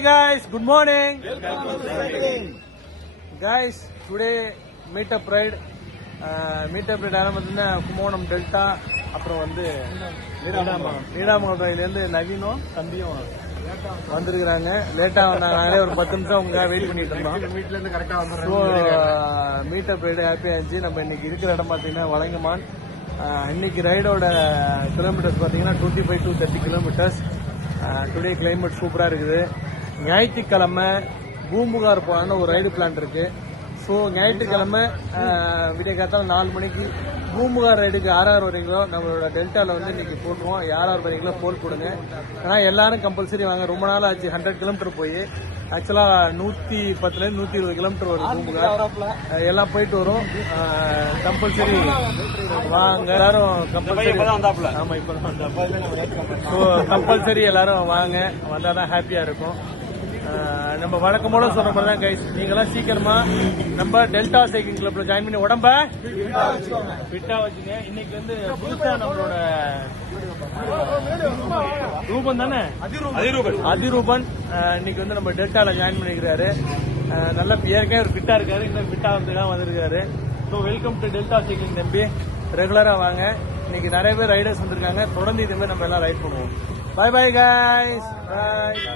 guys, good morning. Guys, today meetup ride. Meetup ride ஆரம்பத்துல Kumbakonam delta அப்புறம் வந்து நீடாமங்கலம் ரயில்ல இருந்து நவீனும் தம்பியும் வந்திருக்காங்க. லேட்டா வந்தாங்க. ஒரு 10 நிமிஷம் அவங்க வெயிட் பண்ணிட்டு இருந்தோம். வீட்ல இருந்து கரெக்டா வந்தாங்க. மீட்டப் ரைடு ஹாப்பியா இருந்துச்சு. நம்ம இன்னைக்கு இருக்கிற இடம் பாத்தீங்கன்னா வலங்கமான். இன்னைக்கு ரைடோட கிலோமீட்டர்ஸ் பாத்தீங்கன்னா 25 to 30 கிலோமீட்டர்ஸ். டுடே கிளைமேட் சூப்பரா இருக்குது. ஞாயிற்றுக்கிழமை பூம்புகார் போலான்னு ஒரு ரைடு பிளான் இருக்கு. ஸோ ஞாயிற்றுக்கிழமை விடிய காத்தால 4 மணிக்கு பூம்புகார் ரைடுக்கு யார் வரீங்களோ நம்மளோட டெல்டாவில் வந்து இன்னைக்கு போட்டுருவோம். யார் வரீங்களோ போல் கொடுங்க. ஏன்னா எல்லாரும் கம்பல்சரி வாங்க. ரொம்ப நாள் ஆச்சு 100 கிலோமீட்டர் போய். ஆக்சுவலா 110 120 கிலோமீட்டர் வரும் பூம்புகார். எல்லாம் போயிட்டு வரும். கம்பல்சரி வாங்க எல்லாரும். கம்பல்சரி ஆமா இப்ப ஸோ கம்பல்சரி எல்லாரும் வாங்க. வந்தாதான் ஹாப்பியா இருக்கும். நம்ம வழக்கமோட சொல்ற மாதிரி தான் கைஸ். நீங்களாம் சீக்கிரமா நம்ம டெல்டா சைக்கிள் கிளப்ல ஜாயின் பண்ணி உடம்ப ஃபிட்டா வச்சுங்க. இன்னைக்கு வந்து புதுசா நம்மளோட ரூபன் தானே அதிரூபன் இன்னைக்கு வந்து நம்ம டெல்டால ஜாயின் பண்ணிக்கிறாரு. நல்ல ஏற்கனவே ஒரு ஃபிட்டா இருக்காரு. இன்னும் ஃபிட்டா வந்திருக்காரு. So welcome to delta cycle தம்பி. ரெகுலரா வாங்க. இன்னைக்கு நிறைய பேர் ரைடர்ஸ் வந்திருக்காங்க. தொடர்ந்து இதே மாதிரி நம்ம எல்லாம் ரைட் பண்ணுவோம். Bye bye guys. பை.